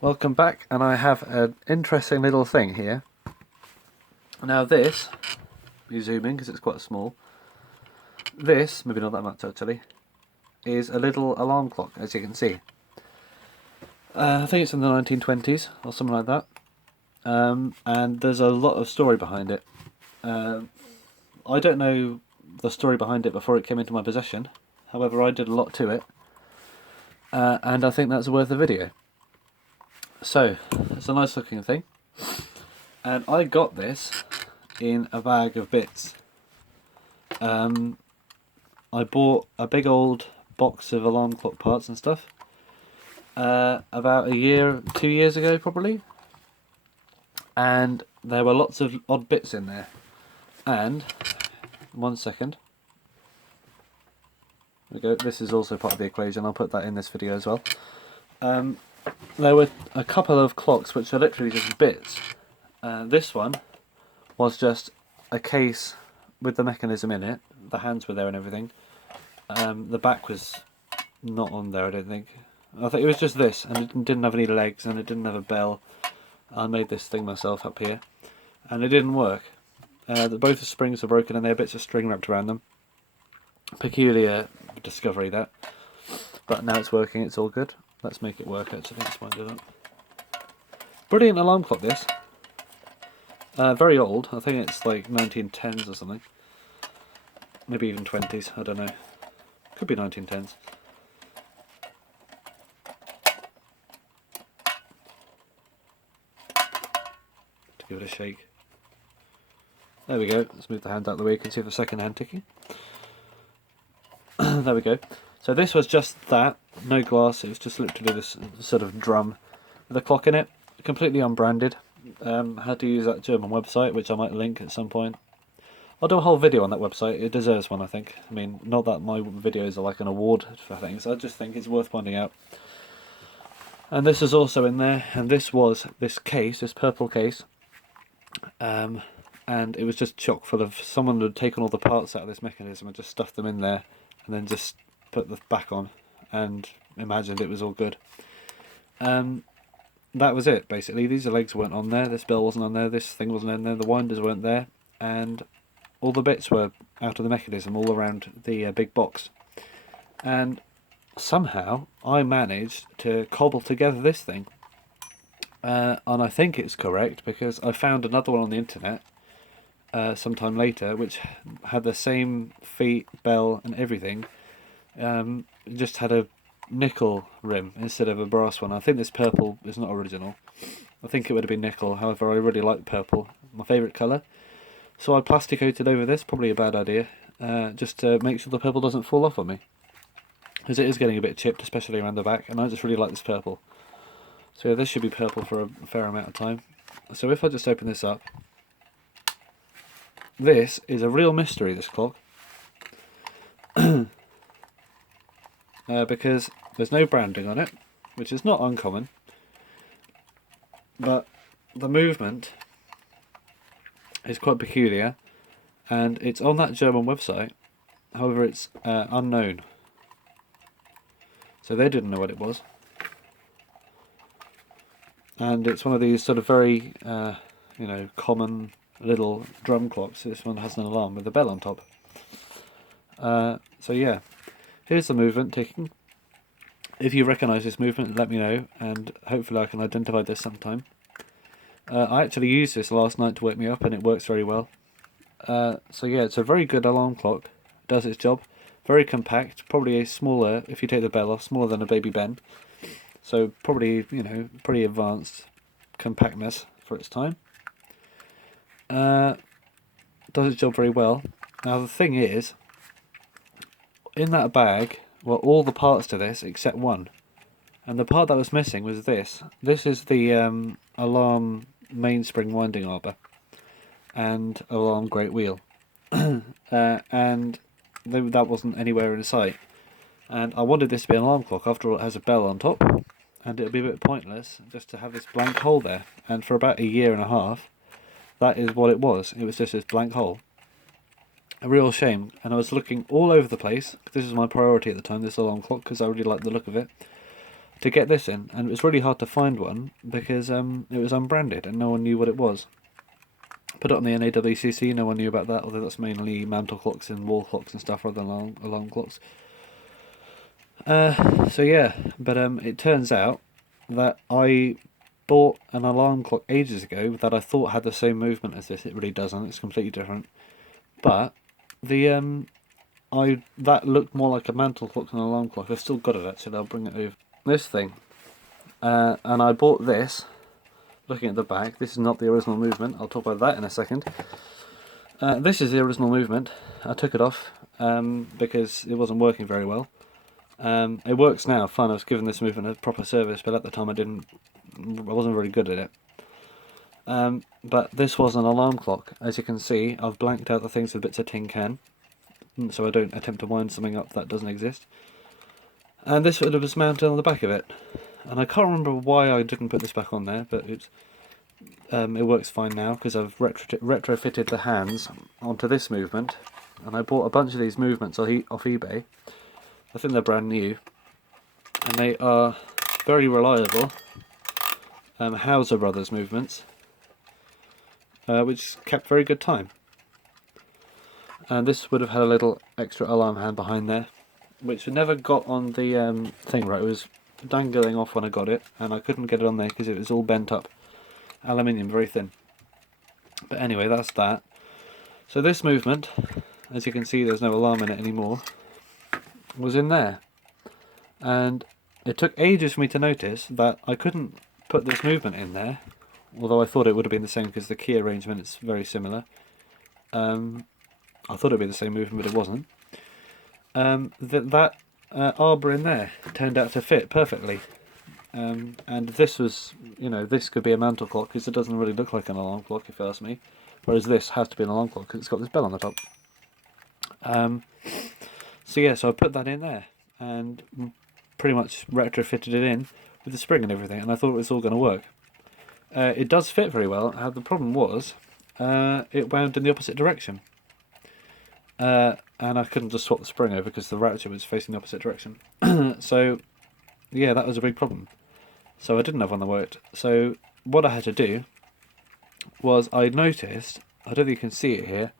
Welcome back, and I have an interesting little thing here. Now this, you zoom in because it's quite small, this, maybe not that much actually, is a little alarm clock, as you can see. I think it's in the 1920s or something like that, and there's a lot of story behind it. I don't know the story behind it before it came into my possession, however I did a lot to it, and I think that's worth a video. So, it's a nice looking thing, and I got this in a bag of bits. I bought a big old box of alarm clock parts and stuff about 2 years ago probably, and there were lots of odd bits in there. And, 1 second, there we go, this is also part of the equation, I'll put that in this video as well. There were a couple of clocks which are literally just bits. This one was just a case with the mechanism in it. The hands were there and everything. The back was not on there, I don't think. I think it was just this, and it didn't have any legs, and it didn't have a bell. I made this thing myself up here, and it didn't work. Both the springs are broken, and there are bits of string wrapped around them. Peculiar discovery that, but now it's working. It's all good. Let's make it work. Actually, let's wind it up. Brilliant alarm clock. This. Very old. I think it's like 1910s or something. Maybe even 20s. I don't know. Could be 1910s. To give it a shake. There we go. Let's move the hand out of the way. You can see the second hand ticking. There we go. So this was just that. No glass. It was just literally this sort of drum with a clock in it. Completely unbranded. Had to use that German website, which I might link at some point. I'll do a whole video on that website. It deserves one, I think. I mean, not that my videos are like an award for things. I just think it's worth pointing out. And this is also in there. And this was this case, this purple case. And it was just chock full of... Someone had taken all the parts out of this mechanism and just stuffed them in there. And then just put the back on. And imagined it was all good. That was it, basically. These legs weren't on there. This bell wasn't on there. This thing wasn't in there. The winders weren't there. And all the bits were out of the mechanism all around the big box. And somehow I managed to cobble together this thing. And I think it's correct because I found another one on the internet sometime later which had the same feet, bell and everything. Just had a nickel rim instead of a brass one. I think this purple is not original. I think it would have been nickel, however I really like purple, my favourite colour. So I plastic coated over this, probably a bad idea, just to make sure the purple doesn't fall off on me. Because it is getting a bit chipped, especially around the back, and I just really like this purple. So yeah, this should be purple for a fair amount of time. So if I just open this up, this is a real mystery, this clock. Because there's no branding on it, which is not uncommon, but the movement is quite peculiar, and it's on that German website, however it's unknown, so they didn't know what it was, and it's one of these sort of very common little drum clocks. This one has an alarm with a bell on top. So yeah, here's the movement ticking. If you recognise this movement, let me know, and hopefully I can identify this sometime. I actually used this last night to wake me up, and it works very well. So yeah, it's a very good alarm clock. Does its job. Very compact, probably smaller, if you take the bell off, smaller than a Baby Ben. So probably, pretty advanced compactness for its time. Does its job very well. Now the thing is, in that bag were all the parts to this except one, and the part that was missing was this. This is the alarm mainspring winding arbor and alarm great wheel, and that wasn't anywhere in sight. And I wanted this to be an alarm clock. After all, it has a bell on top, and it would be a bit pointless just to have this blank hole there. And for about 1.5 years, that is what it was. It was just this blank hole. A real shame. And I was looking all over the place. This was my priority at the time, this alarm clock, because I really liked the look of it. to get this in, and it was really hard to find one because it was unbranded and no one knew what it was. Put it on the NAWCC, no one knew about that, although that's mainly mantle clocks and wall clocks and stuff rather than alarm clocks. So yeah, but it turns out that I bought an alarm clock ages ago that I thought had the same movement as this. It really doesn't. It's completely different. But the that looked more like a mantle clock than an alarm clock. I've still got it actually. I'll bring it over. This thing, and I bought this. Looking at the back, this is not the original movement. I'll talk about that in a second. This is the original movement. I took it off because it wasn't working very well. It works now, fine. I was giving this movement a proper service, but at the time I wasn't very good at it. But this was an alarm clock. As you can see, I've blanked out the things with bits of tin can, so I don't attempt to wind something up that doesn't exist. And this was mounted on the back of it. And I can't remember why I didn't put this back on there, but it works fine now because I've retrofitted the hands onto this movement. And I bought a bunch of these movements off eBay. I think they're brand new, and they are very reliable Hauser Brothers movements, which kept very good time. And this would have had a little extra alarm hand behind there, which I never got on the thing right. It was dangling off when I got it, and I couldn't get it on there because it was all bent up aluminium, very thin. But anyway, that's that. So this movement, as you can see, there's no alarm in it anymore, was in there, and it took ages for me to notice that I couldn't put this movement in there, although I thought it would have been the same because the key arrangement is very similar. I thought it would be the same movement, but it wasn't. That arbor in there turned out to fit perfectly, and this was, this could be a mantle clock because it doesn't really look like an alarm clock if you ask me, whereas this has to be an alarm clock because it's got this bell on the top. So yeah, so I put that in there and pretty much retrofitted it in with the spring and everything, and I thought it was all going to work. It does fit very well. The problem was it wound in the opposite direction. And I couldn't just swap the spring over because the ratchet was facing the opposite direction. So, yeah, that was a big problem. So I didn't have one that worked. So what I had to do was I noticed, I don't think you can see it here,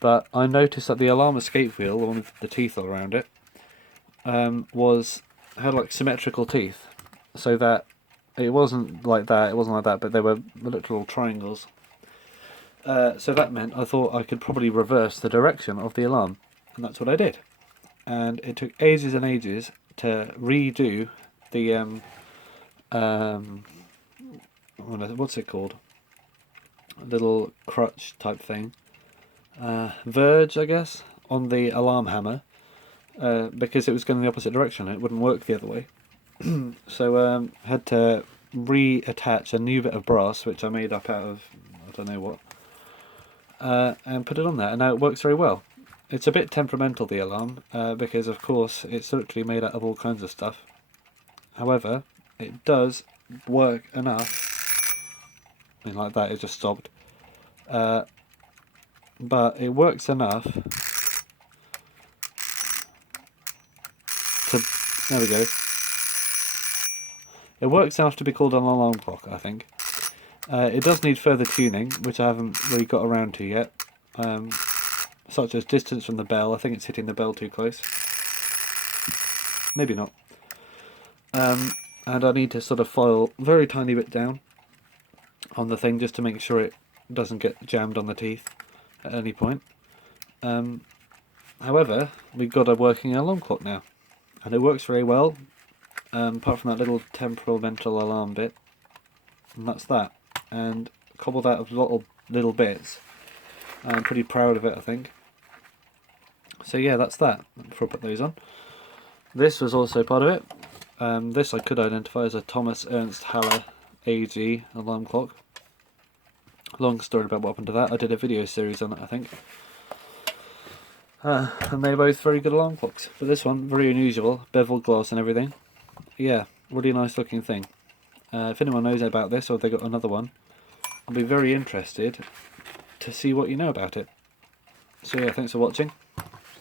but I noticed that the alarm escape wheel, the one with the teeth all around it, had like symmetrical teeth, so that it wasn't like that, but they were literal triangles. So that meant I thought I could probably reverse the direction of the alarm, and that's what I did. And it took ages and ages to redo the what's it called? A little crutch type thing, verge, I guess, on the alarm hammer, because it was going in the opposite direction. It wouldn't work the other way. So had to reattach a new bit of brass, which I made up out of I don't know what. And put it on there, and now it works very well. It's a bit temperamental, the alarm, because of course it's literally made out of all kinds of stuff. However, it does work enough. I mean, like that, it just stopped. But it works enough to... There we go. It works enough to be called an alarm clock, I think. It does need further tuning, which I haven't really got around to yet, such as distance from the bell. I think it's hitting the bell too close. Maybe not. And I need to sort of file a very tiny bit down on the thing just to make sure it doesn't get jammed on the teeth at any point. However, we've got a working alarm clock now, and it works very well, apart from that little temperamental alarm bit, and that's that. And cobbled out of little bits. I'm pretty proud of it, I think. So yeah, that's that. Before I put those on, this was also part of it. This I could identify as a Thomas Ernst Haller AG alarm clock. Long story about what happened to that. I did a video series on it, I think. And they're both very good alarm clocks. But this one, very unusual, beveled glass and everything. Yeah, really nice looking thing. If anyone knows about this, or they got another one, I'll be very interested to see what you know about it. So yeah, thanks for watching.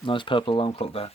Nice purple alarm clock there.